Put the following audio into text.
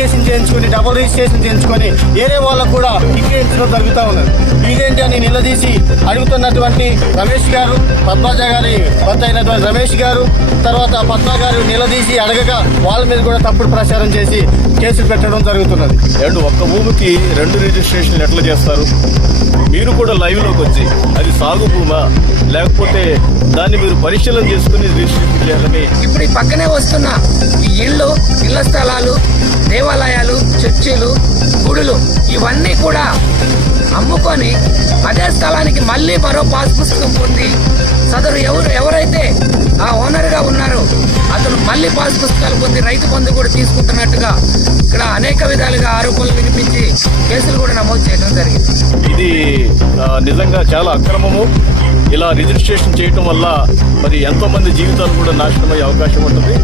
Registration చేయించుకొని double registration చేయించుకొని వేరే వాళ్ళకు కూడా విక్రయించడం జరుగుతూ ఉన్నది. ఇదేంటి అని నిలదీసి అడుగుతున్నటువంటి రమేష్ గారు, పద్మజ గారి భర్త అయినటువంటి రమేష్ గారు, తర్వాత పద్మ గారు నిలదీసి అడగగా వాళ్ళ మీద కూడా తప్పుడు ప్రచారం చేసి కేసులు పెట్టడం జరుగుతున్నది. ఒక్క భూమికి 2 రిజిస్ట్రేషన్లు ఎట్లా చేస్తారు? మీరు కూడా లైవ్లోకి వచ్చి అది సాగు భూమా లేకపోతే దాన్ని మీరు పరిశీలన చేసుకుని రిజిస్ట్రేషన్ చేయాలని. ఇప్పుడు ఈ పక్కనే వస్తున్న ఈ ఇళ్ల స్థలాలు, దేవాలయాలు, చర్చిలు, గుడులు ఇవన్నీ కూడా అమ్ముకొని అదే స్థలానికి మళ్ళీ మరో పాస్ పుస్తకం పొంది సదరు ఎవరైతే ఆ ఓనర్గా ఉన్నారో అతను మళ్ళీ పాస్ పుస్తకాలు పొంది రైతు బంధు కూడా తీసుకుంటున్నట్టుగా ఇక్కడ అనేక విధాలుగా ఆరోపణలు వినిపించి కేసులు కూడా నమోదు చేయడం జరిగింది. ఇది నిజంగా చాలా అక్రమము. ఇలా రిజిస్ట్రేషన్ చేయటం వల్ల మరి ఎంతో మంది జీవితాలు కూడా నాశనమయ్యే అవకాశం ఉంటుంది.